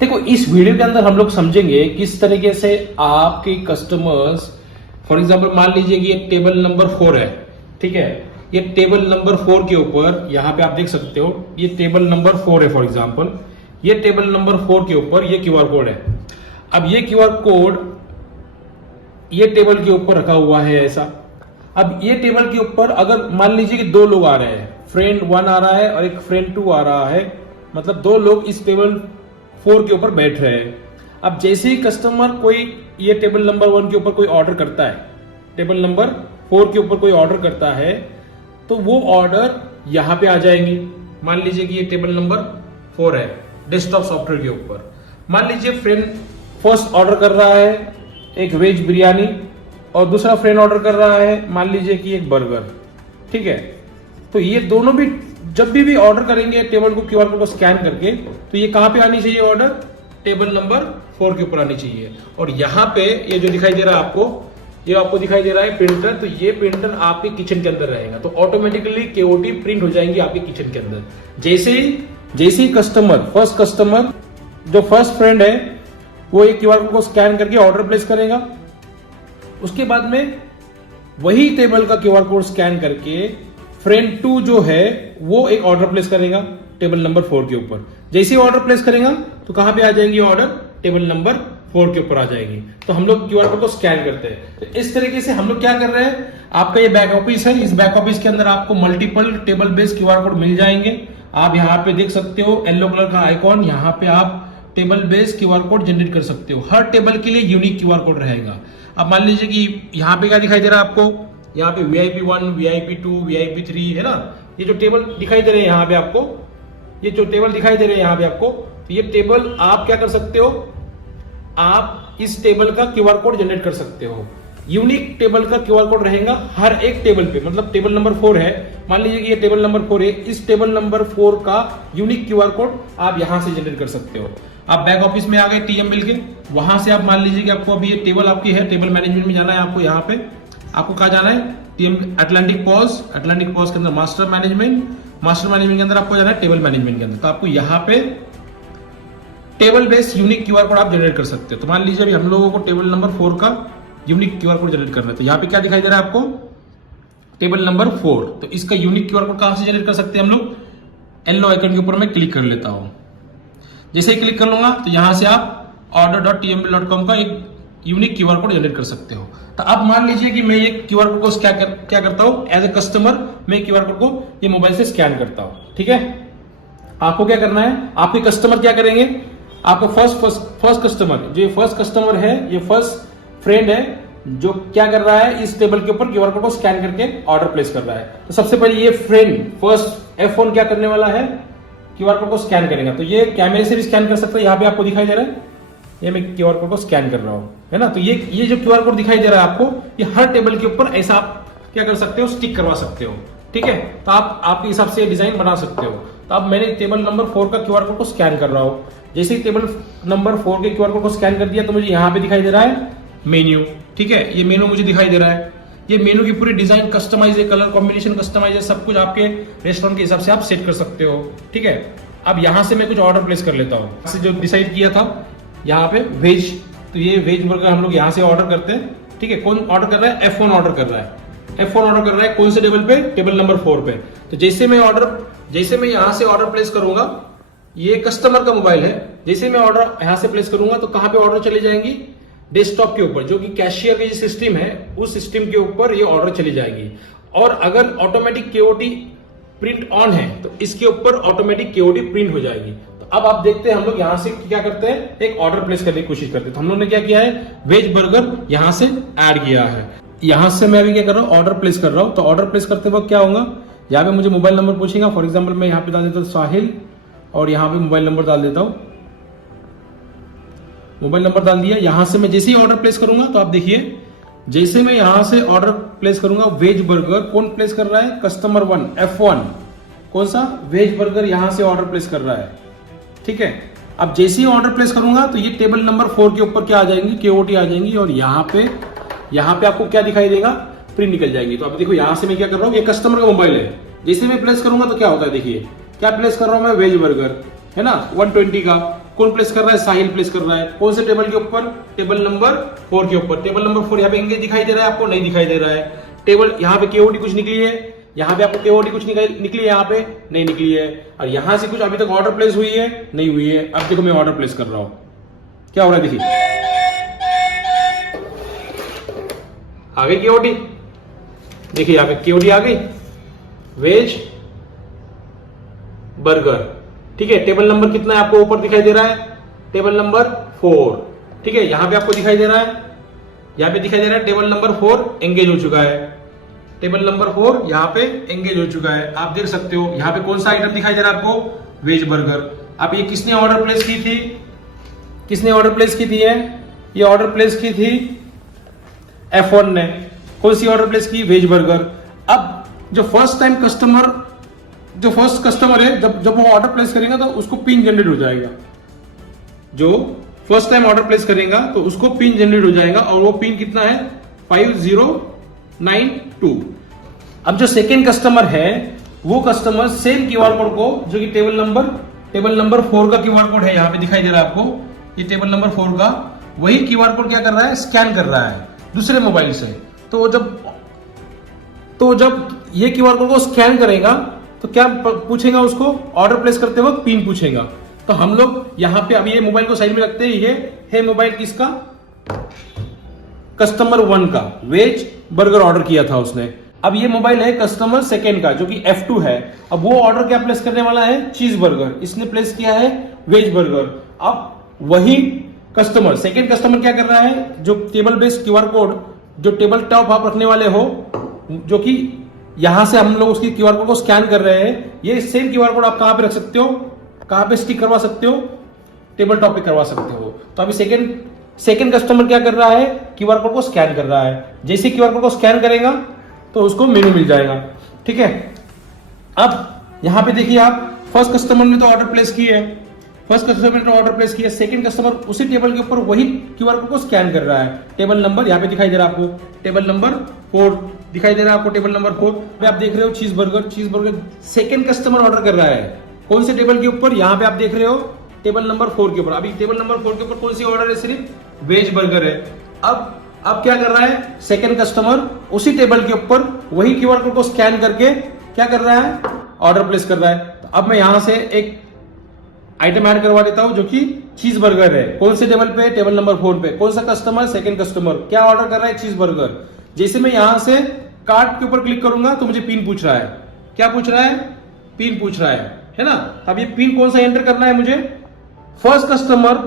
देखो इस वीडियो के अंदर हम लोग समझेंगे किस तरीके से आपके कस्टमर्स, फॉर एग्जांपल मान लीजिए कि ये टेबल नंबर 4 है, ठीक है। ये टेबल नंबर 4 के ऊपर यहाँ पे आप देख सकते हो ये टेबल नंबर 4 है, फॉर एग्जांपल ये टेबल नंबर 4 के ऊपर ये क्यूआर कोड है। अब ये क्यूआर कोड ये टेबल के ऊपर रखा हुआ है ऐसा। अब ये टेबल के ऊपर अगर मान लीजिए कि दो लोग आ रहे हैं, फ्रेंड 1 आ रहा है और एक फ्रेंड 2 आ रहा है, मतलब दो लोग इस टेबल 4 के ऊपर बैठ रहे हैं। अब जैसे ही कस्टमर कोई ये टेबल नंबर 1 के ऊपर कोई ऑर्डर करता है, टेबल नंबर 4 के ऊपर कोई ऑर्डर करता है, तो वो ऑर्डर यहां पे आ जाएंगी। मान लीजिए कि ये टेबल नंबर 4 है डेस्कटॉप सॉफ्टवेयर के ऊपर। मान लीजिए फ्रेंड फर्स्ट ऑर्डर कर रहा है एक वेज बिरयानी और दूसरा फ्रेंड ऑर्डर कर रहा है मान लीजिए कि एक बर्गर, ठीक है। तो ये दोनों भी जब भी ऑर्डर करेंगे टेबल को क्यूआर कोड को स्कैन करके, तो ये कहां पे आनी चाहिए ऑर्डर? टेबल नंबर 4 के ऊपर आनी चाहिए। और यहाँ पे ये जो दिखाई दे रहा है आपको, ये आपको दिखाई दे रहा है प्रिंटर, तो ये प्रिंटर आपके किचन के अंदर रहेगा, तो ऑटोमेटिकली केओटी प्रिंट हो जाएंगी आपके किचन के अंदर। जैसे ही फर्स्ट कस्टमर जो फर्स्ट फ्रेंड है वो एक क्यूआर कोड को स्कैन करके ऑर्डर प्लेस करेगा, उसके बाद में वही टेबल का क्यूआर कोड स्कैन करके फ्रेंड 2 जो है वो एक ऑर्डर प्लेस करेगा टेबल नंबर 4 के ऊपर। जैसे ही ऑर्डर प्लेस करेगा तो कहां पे आ जाएंगी ऑर्डर? टेबल नंबर 4 के ऊपर आ जाएगी। तो हम लोग क्यूआर कोड को स्कैन करते हैं। तो इस तरीके से हम लोग क्या कर रहे हैं, आपका ये बैक ऑफिस है, इस बैक ऑफिस के अंदर आपको multiple table based QR code मिल जाएंगे। आप यहाँ पे देख सकते हो येलो कलर का आइकॉन, यहाँ पे आप table based QR code generate कर सकते हो। हर टेबल के लिए यूनिक क्यूआर कोड रहेगा। अब मान लीजिए कि यहाँ पे क्या दिखाई दे रहा है आपको, यहाँ पे VIP1, VIP2, VIP3 है ना, ये जो टेबल दिखाई दे रहे हैं यहाँ पे आपको, ये जो टेबल दिखाई दे रहे हैं यहाँ पे आपको, तो ये टेबल आप क्या कर सकते हो, आप इस टेबल का क्यूआर कोड जनरेट कर सकते हो। यूनिक टेबल का क्यूआर कोड रहेगा हर एक टेबल पे, मतलब टेबल नंबर 4 है, मान लीजिए कि ये टेबल नंबर 4 है, इस टेबल नंबर 4 का यूनिक क्यूआर कोड आप यहां से जनरेट कर सकते हो। आप बैक ऑफिस में आ गए TML के, वहां से आप मान लीजिए कि आपको अभी ये टेबल आपकी है, टेबल मैनेजमेंट में जाना है आपको। यहाँ पे आपको कहा जाना है अटलांटिक पॉज के अंदर मास्टर मैनेजमेंट के अंदर आपको जाना है टेबल मैनेजमेंट के अंदर। तो आपको यहाँ पे table based unique QR code आप जनरेट कर सकते हो। तो मान लीजिए अभी हम लोगों को टेबल नंबर 4 का यूनिक क्यूआर कोड जनरेट करना है, तो यहाँ पे क्या दिखाई दे रहा है आपको? Table number 4। तो इसका यूनिक क्यूआर कोड कहां से जनरेट कर सकते हैं हम लोग? येलो आइकन के ऊपर मैं क्लिक कर लेता हूं। जैसे ही क्लिक कर लूंगा तो यहां से आप order.tml.com का एक यूनिक क्यूआर कोड जनरेट कर सकते हो। तो अब मान लीजिए कि मैं ये क्यूआर कोड को क्या करता हूं, एज ए कस्टमर मैं क्यूआर कोड को ये मोबाइल से स्कैन करता हूं, ठीक है। आपको क्या करना है, आपके कस्टमर क्या करेंगे, आपको फर्स्ट कस्टमर, जो फर्स्ट कस्टमर है, ये फर्स्ट फ्रेंड है जो क्या कर रहा है, इस टेबल के ऊपर क्यूआर कोड को स्कैन करके ऑर्डर प्लेस कर रहा है। तो सबसे पहले ये फ्रेंड फर्स्ट F1 क्या करने वाला है, क्यूआर कोड को स्कैन करेगा। तो ये कैमरे से भी स्कैन कर सकता है, यहाँ पे आपको दिखाई दे रहा है, ये मैं क्यूआर कोड को स्कैन कर रहा हूं, है ना। तो ये जो क्यूआर कोड दिखाई दे रहा है आपको, ये हर टेबल के ऊपर ऐसा आप क्या कर सकते हो, स्टिक करवा सकते हो, ठीक है। तो आप आपके हिसाब से डिजाइन बना सकते हो। तो अब मैंने टेबल नंबर 4 का क्यूआर कोड को स्कैन कर रहा हूं। जैसे ही टेबल नंबर 4 के क्यूआर कोड को स्कैन कर दिया तो मुझे यहाँ पे दिखाई दे रहा है मेन्यू, ठीक है। ये मेनू मुझे दिखाई दे रहा है। ये मेनू की पूरी डिजाइन कस्टमाइज है, कलर कॉम्बिनेशन कस्टमाइज है, सब कुछ आपके रेस्टोरेंट के हिसाब से आप सेट कर सकते हो, ठीक है। अब यहां से मैं कुछ ऑर्डर प्लेस कर लेता हूं। जो डिसाइड किया था यहाँ पे वेज, तो ये वेज बर्गर हम लोग यहाँ से ऑर्डर करते हैं, ठीक है। कौन ऑर्डर कर रहा है? F1 ऑर्डर कर रहा है। F1 ऑर्डर कर रहा है कौन से टेबल पे? टेबल नंबर 4 पे। तो जैसे मैं यहाँ से ऑर्डर प्लेस करूंगा, ये कस्टमर का मोबाइल है, जैसे मैं ऑर्डर यहाँ से प्लेस करूंगा तो कहां पे ऑर्डर चली जाएंगी? डेस्कटॉप के ऊपर, जो कि कैशियर का जो सिस्टम है उस सिस्टम के ऊपर ये ऑर्डर चली जाएगी। और अगर ऑटोमेटिक केओटी प्रिंट ऑन है तो इसके ऊपर ऑटोमेटिक केओटी प्रिंट हो जाएगी। तो अब आप देखते हैं हम लोग यहां से क्या करते हैं, एक ऑर्डर प्लेस करने की कोशिश करते हैं। तो हम लोग ने क्या किया है, वेज बर्गर यहां से ऐड किया है। यहां से मैं अभी क्या कर रहा हूं, ऑर्डर प्लेस कर रहा हूं। तो ऑर्डर प्लेस करते वक्त क्या होगा, यहाँ पे मुझे मोबाइल नंबर पूछेगा। फॉर एग्जाम्पल मैं यहाँ पे डाल देता हूँ साहिल, और यहाँ पे मोबाइल नंबर डाल देता हूँ। मोबाइल नंबर डाल दिया। यहां से मैं जैसे ही ऑर्डर प्लेस करूंगा तो आप देखिए, जैसे मैं यहां से ऑर्डर प्लेस करूंगा वेज बर्गर, कौन प्लेस कर रहा है? कस्टमर 1 F1, कौन सा? वेज बर्गर यहां से ऑर्डर प्लेस कर रहा है, ठीक है। अब जैसे ही ऑर्डर प्लेस करूंगा तो ये टेबल नंबर 4 के ऊपर क्या आ जाएंगी, केओटी आ जाएंगी। और यहाँ पे आपको क्या दिखाई देगा, प्रिंट निकल जाएगी। तो अब देखो यहां से मैं क्या कर रहा हूँ, ये कस्टमर का मोबाइल है, जैसे मैं प्लेस करूंगा तो क्या होता है, देखिए क्या प्लेस कर रहा हूं मैं, वेज बर्गर है ना 120 का। कौन प्लेस कर रहा है? साहिल प्लेस कर रहा है। कौन से टेबल के ऊपर? टेबल नंबर 4 के ऊपर। टेबल नंबर 4 यहाँ पे एंगेज दिखाई दे रहा है आपको? नहीं दिखाई दे रहा है। टेबल यहाँ पे केओडी कुछ निकली है, यहाँ पे आपको केओडी कुछ निकली है, यहाँ पे नहीं निकली है। और यहां से कुछ अभी तक ऑर्डर प्लेस हुई है? नहीं हुई है। अब देखो मैं ऑर्डर प्लेस कर रहा हूं, क्या हो रहा है देखिए, आ गई केओडी। देखिए यहाँ पे केओडी आ गई, वेज बर्गर। ठीक है, टेबल नंबर कितना है आपको ऊपर दिखाई दे रहा है? Table number 4। ठीक है, यहां पे आपको दिखाई दे रहा है, यहां पे दिखाई दे रहा है टेबल नंबर 4 एंगेज हो चुका है। टेबल नंबर 4 यहां पे एंगेज हो चुका है, आप देख सकते हो। यहां पे कौन सा आइटम दिखाई दे रहा है आपको? Veg burger. अब ये किसने ऑर्डर प्लेस की थी? किसने ऑर्डर प्लेस की थी? ये ऑर्डर प्लेस की थी F1 ने। कौन सी ऑर्डर प्लेस की? Veg burger. अब जो फर्स्ट कस्टमर है, जब वो ऑर्डर प्लेस करेगा तो उसको पिन जनरेट हो जाएगा। जो फर्स्ट टाइम ऑर्डर प्लेस करेगा तो उसको पिन जनरेट हो जाएगा, और वो पिन कितना है? 5092। अब जो सेकेंड कस्टमर है, वो कस्टमर सेम क्यूआर कोड को, जो कि टेबल नंबर 4 का क्यूआर कोड है, यहां पे दिखाई दे रहा है आपको, ये टेबल नंबर 4 का, वही क्यूआर कोड क्या कर रहा है? स्कैन कर रहा है दूसरे मोबाइल से। तो जब ये क्यूआर कोड को स्कैन करेगा तो क्या पूछेगा उसको? ऑर्डर प्लेस करते वक्त पिन पूछेगा। तो हम लोग यहां पे अभी ये मोबाइल को साइड में रखते हैं, ये है मोबाइल किसका? कस्टमर 1 का, वेज बर्गर ऑर्डर किया था उसने। अब ये मोबाइल है कस्टमर सेकेंड का, जो कि F2 है। अब वो ऑर्डर क्या प्लेस करने वाला है? चीज बर्गर। इसने प्लेस किया है वेज बर्गर। अब वही कस्टमर, सेकेंड कस्टमर क्या कर रहा है? जो टेबल बेस्ड क्यूआर कोड, जो टेबल टॉप आप रखने वाले हो, जो कि यहां से हम लोग उसकी क्यूआर कोड को स्कैन कर रहे हैं, ये सेम क्यूआर कोड आप कहां पे रख सकते हो? कहां पे स्टिक करवा सकते हो? टेबल टॉप पे करवा सकते हो। तो अभी सेकेंड कस्टमर क्या कर रहा है? क्यूआर कोड को स्कैन कर रहा है। जैसे क्यूआर कोड को स्कैन करेगा तो उसको मेनू मिल जाएगा। ठीक है, अब यहां पे देखिए आप, फर्स्ट कस्टमर ने तो ऑर्डर प्लेस की है, सेकंड कस्टमर उसी टेबल के ऊपर वही क्यूआर कोड को स्कैन कर रहा है। टेबल नंबर यहाँ पे दिखाई दे रहा है आपको, टेबल नंबर 4 दिखाई दे रहा है आपको, टेबल नंबर 4 पे आप देख रहे हो चीज बर्गर सेकंड कस्टमर ऑर्डर कर रहा है। कौन से टेबल के ऊपर? यहाँ पे आप देख रहे हो टेबल नंबर 4 के ऊपर। अभी टेबल नंबर 4 के ऊपर कौन सी ऑर्डर है? सिर्फ वेज बर्गर है। अब क्या कर रहा है? सेकंड कस्टमर उसी टेबल के ऊपर वही क्यूआर कोड को स्कैन करके क्या कर रहा है? ऑर्डर प्लेस कर रहा है। तो अब मैं यहां से एक आइटम ऐड करवा देता हूं, जो कि चीज बर्गर है। कौन से टेबल पे? टेबल नंबर 4 पे। कौन सा कस्टमर? Second customer. क्या ऑर्डर कर रहा है? चीज बर्गर। जैसे मैं यहां से कार्ट के ऊपर क्लिक करूंगा तो मुझे पिन पूछ रहा है। क्या पूछ रहा है? पिन पूछ रहा है ना। अब ये पिन कौन सा एंटर करना है मुझे? फर्स्ट कस्टमर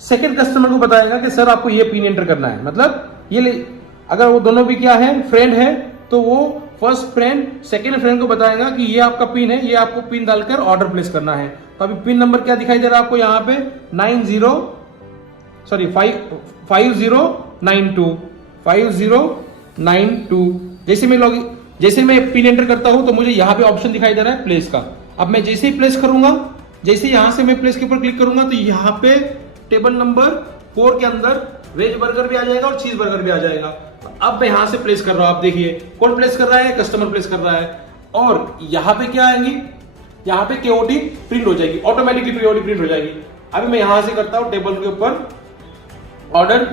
सेकंड कस्टमर को बताएगा कि सर आपको ये पिन एंटर करना है। मतलब ये अगर वो दोनों भी क्या है? फ्रेंड है, तो वो फर्स्ट फ्रेंड सेकंड फ्रेंड को बताएगा कि ये आपका पिन है, ये आपको पिन डालकर ऑर्डर प्लेस करना है। तो अभी पिन नंबर क्या दिखाई दे रहा है आपको यहाँ पे? 5092। जैसे मैं पिन एंटर करता हूं तो मुझे यहाँ पे ऑप्शन दिखाई दे रहा है प्लेस का। अब मैं जैसे ही प्लेस करूंगा, जैसे यहां से मैं प्लेस के ऊपर क्लिक करूंगा तो यहाँ पे टेबल नंबर 4 के अंदर वेज बर्गर भी आ जाएगा और चीज बर्गर भी आ जाएगा। अब मैं यहां से प्लेस कर रहा हूं, आप देखिए कौन प्लेस कर रहा है? कस्टमर प्लेस कर रहा है। और यहां पे क्या आएंगी? यहां पे केओडी प्रिंट हो जाएगी, ऑटोमेटिकली केओडी प्रिंट हो जाएगी। अभी मैं यहां से करता हूं टेबल के ऊपर ऑर्डर,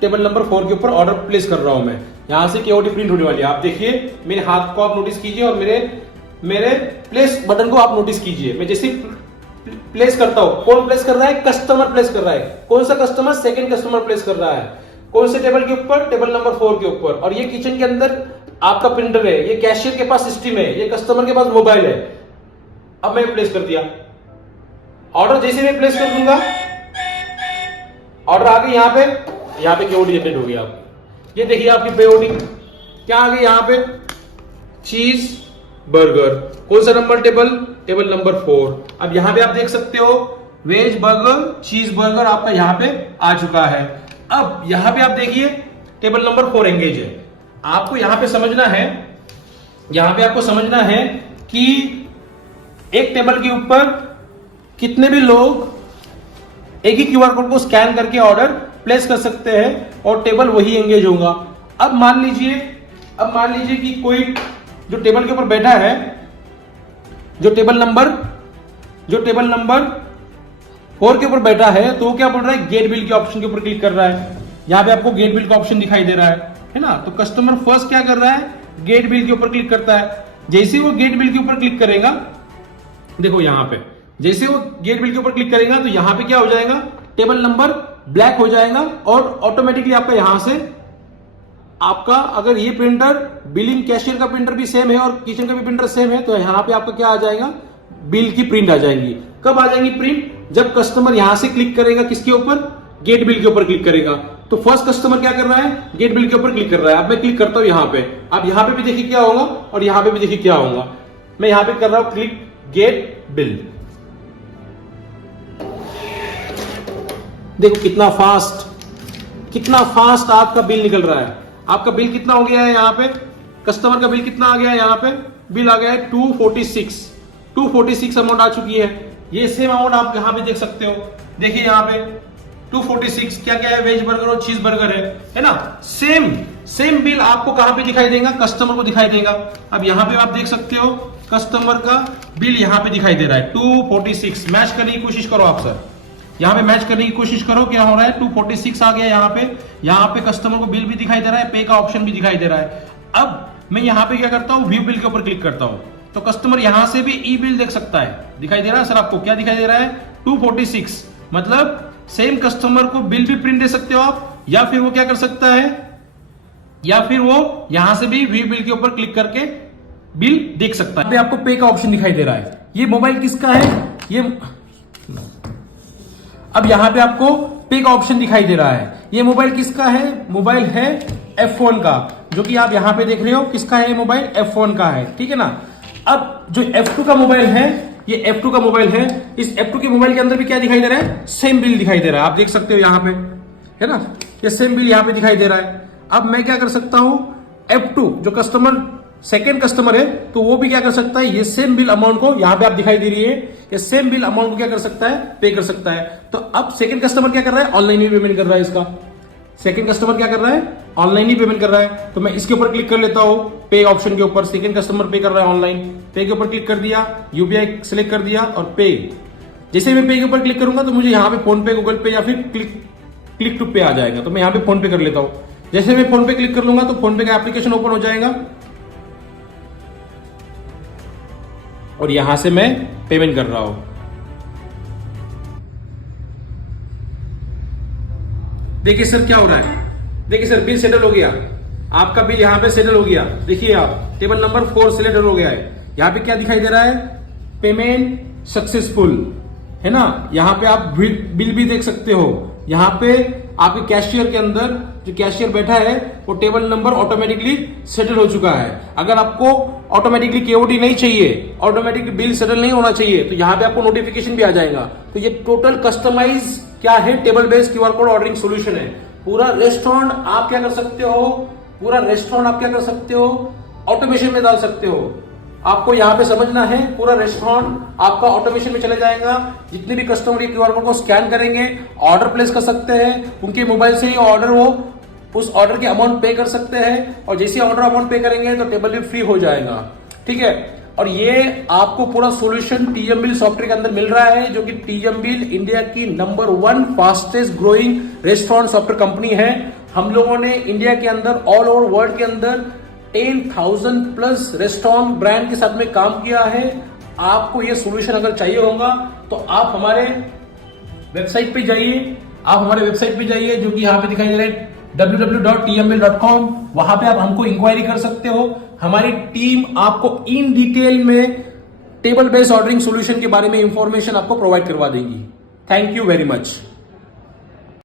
टेबल नंबर 4 के ऊपर ऑर्डर प्लेस कर रहा हूं मैं। यहां से केओडी प्रिंट होने वाली है। आप देखिए मेरे हाथ को आप नोटिस कीजिए और मेरे प्लेस बटन को आप नोटिस कीजिए। मैं जैसे प्लेस करता हूं, कौन प्लेस कर रहा है? कस्टमर प्लेस कर रहा है। कौन सा कस्टमर? सेकंड कस्टमर प्लेस कर रहा है। कौन से टेबल के ऊपर? टेबल नंबर 4 के ऊपर। और ये किचन के अंदर आपका प्रिंटर है, ये कैशियर के पास सिस्टम है, ये कस्टमर के पास मोबाइल है। अब मैं प्लेस कर दिया ऑर्डर। जैसे मैं प्लेस कर दूंगा ऑर्डर आ गई। यहाँ पे केओडी जनरेट हो गया। ये देखिए आपकी पेओडी क्या आ गई? यहाँ पे चीज बर्गर। कौन सा नंबर टेबल? Table number 4। अब यहां पे आप देख सकते हो वेज बर्गर चीज बर्गर आपका यहां पे आ चुका है। अब यहां पे आप देखिए टेबल नंबर 4 एंगेज है। आपको यहां पे समझना है कि एक टेबल के ऊपर कितने भी लोग एक ही क्यूआर कोड को स्कैन करके ऑर्डर प्लेस कर सकते हैं और टेबल वही एंगेज होगा। अब मान लीजिए कि कोई जो टेबल के ऊपर बैठा है, जो टेबल नंबर 4 के ऊपर बैठा है तो वो क्या बोल रहा है, गेट बिल के ऑप्शन के ऊपर क्लिक कर रहा है। यहाँ पे आपको गेट बिल का ऑप्शन दिखाई दे रहा है ना। तो कस्टमर फर्स्ट क्या कर रहा है, गेट बिल के ऊपर क्लिक करता है। जैसे वो गेट बिल के ऊपर क्लिक करेगा, देखो यहाँ पे जैसे वो गेट बिल के ऊपर क्लिक करेगा तो यहाँ पे क्या हो जाएगा, टेबल नंबर ब्लैक हो जाएगा और ऑटोमेटिकली आपका यहां से आपका अगर ये प्रिंटर बिलिंग कैशियर का प्रिंटर भी सेम है और किचन का भी प्रिंटर सेम है तो यहाँ पे आपका क्या आ जाएगा, बिल की प्रिंट आ जाएगी। कब आ जाएंगी प्रिंट, जब कस्टमर यहां से क्लिक करेगा, किसके ऊपर, गेट बिल के ऊपर क्लिक करेगा। तो फर्स्ट कस्टमर क्या कर रहा है, गेट बिल के ऊपर क्लिक कर रहा है। अब मैं क्लिक करता हूं यहां पे, अब यहां पे भी देखिए क्या होगा और यहां पे भी देखिए क्या होगा। मैं यहां पे कर रहा हूं क्लिक गेट बिल, देखो कितना फास्ट आपका बिल निकल रहा है। आपका बिल कितना हो गया है, यहाँ पे कस्टमर का बिल कितना आ गया है, यहाँ पे बिल आ गया है 246 अमाउंट आ चुकी है। ये सेम अमाउंट आप यहाँ पे देख सकते हो, देखिए यहाँ पे 246 क्या क्या है, वेज बर्गर और चीज बर्गर है ना। सेम बिल आपको कहां पे दिखाई देगा, कस्टमर को दिखाई देगा। अब यहाँ पे आप देख सकते हो कस्टमर का बिल यहाँ पे दिखाई दे रहा है 246। मैच करने की कोशिश करो आप सर, यहाँ पे मैच करने की कोशिश करो, क्या हो रहा है 246 आ गया यहाँ पे कस्टमर को बिल भी दिखाई दे रहा है, पे का ऑप्शन भी दिखाई दे रहा है। अब मैं यहाँ पे क्या करता हूँ, व्यू बिल के ऊपर क्लिक करता हूँ तो कस्टमर यहां से भी ई बिल देख सकता है। दिखाई दे रहा है सर आपको, क्या दिखाई दे रहा है 246, मतलब सेम कस्टमर को बिल भी प्रिंट दे सकते हो आप, या फिर वो क्या कर सकता है, या फिर वो यहां से भी व्यू बिल के ऊपर क्लिक करके बिल देख सकता है। आपको पे का ऑप्शन दिखाई दे रहा है। ये मोबाइल किसका है, ये अब यहां पे आपको पे का ऑप्शन दिखाई दे रहा है। ये मोबाइल किसका है, मोबाइल है F1 का, जो कि आप यहां पे देख रहे हो किसका है, मोबाइल F1 का है, ठीक है ना। अब जो F2 का मोबाइल है, ये F2 का मोबाइल है, इस F2 के मोबाइल के अंदर भी क्या दिखाई दे रहा है, सेम बिल दिखाई दे रहा है। आप देख सकते हो यहां पे, है ना, ये सेम बिल यहां पे दिखाई दे रहा है। अब मैं क्या कर सकता हूं, F2 जो कस्टमर सेकेंड कस्टमर है तो वो भी क्या कर सकता है, ये सेम बिल अमाउंट को, यहां पे आप दिखाई दे रही है, ये सेम बिल अमाउंट को क्या कर सकता है, पे कर सकता है। तो अब सेकेंड कस्टमर क्या कर रहा है, ऑनलाइन ही पेमेंट कर रहा है। इसका सेकेंड कस्टमर क्या कर रहा है, ऑनलाइन ही पेमेंट कर रहा है। तो मैं इसके ऊपर क्लिक कर लेता हूं, पे ऑप्शन के ऊपर, सेकेंड कस्टमर पे कर रहा है ऑनलाइन, पे के ऊपर क्लिक कर दिया, यूपीआई सिलेक्ट कर दिया और पे। जैसे मैं पे के ऊपर क्लिक करूंगा तो मुझे यहाँ पे फोन पे, गूगल पे या फिर क्लिक टू पे आ जाएगा। तो मैं यहाँ पे फोन पे कर लेता हूं। जैसे मैं फोन पे क्लिक कर लूंगा तो फोन पे का एप्लीकेशन ओपन हो जाएगा और यहां से मैं पेमेंट कर रहा हूं। देखिए सर क्या हो रहा है, देखिए सर बिल सेटल हो गया, आपका बिल यहां पे सेटल हो गया। देखिए आप टेबल नंबर 4 सेटल हो गया है। यहां पे क्या दिखाई दे रहा है, पेमेंट सक्सेसफुल, है ना। यहां पे आप बिल भी देख सकते हो। यहां पे आपके कैशियर के अंदर जो कैशियर बैठा है वो टेबल नंबर ऑटोमेटिकली सेटल हो चुका है। अगर आपको ऑटोमेटिकली केओडी नहीं चाहिए, ऑटोमेटिकली बिल सेटल नहीं होना चाहिए, तो यहां पे आपको नोटिफिकेशन भी आ जाएगा। तो ये टोटल कस्टमाइज क्या है, table based QR code ordering solution है। पूरा रेस्टोरेंट आप क्या कर सकते हो, पूरा रेस्टोरेंट आप क्या कर सकते हो, ऑटोमेशन में डाल सकते हो। आपको यहां पे समझना है, पूरा रेस्टोरेंट आपका ऑटोमेशन में चले जाएगा। जितने भी कस्टमर ये क्यूआर कोड को स्कैन करेंगे, ऑर्डर प्लेस कर सकते हैं, उनके मोबाइल से ही ऑर्डर, वो उस ऑर्डर की अमाउंट पे कर सकते हैं और जैसे ऑर्डर अमाउंट पे करेंगे तो टेबल भी फ्री हो जाएगा, ठीक है। और ये आपको पूरा सॉल्यूशन टीएम बिल सॉफ्टवेयर के अंदर मिल रहा है, जो कि टीएम बिल इंडिया की number 1 fastest growing restaurant software company है। हम लोगों ने इंडिया के अंदर, ऑल ओवर वर्ल्ड के अंदर 10,000 प्लस रेस्टोरेंट ब्रांड के साथ में काम किया है। आपको ये सॉल्यूशन अगर चाहिए होगा तो आप हमारे वेबसाइट पे जाइए, जो कि यहाँ पे दिखाई दे रहा है www.tmbill.com। वहां पे आप हमको इंक्वायरी कर सकते हो। हमारी टीम आपको इन डिटेल में टेबल बेस्ड ऑर्डरिंग सॉल्यूशन के बारे में इंफॉर्मेशन आपको प्रोवाइड करवा देगी। Thank you very much.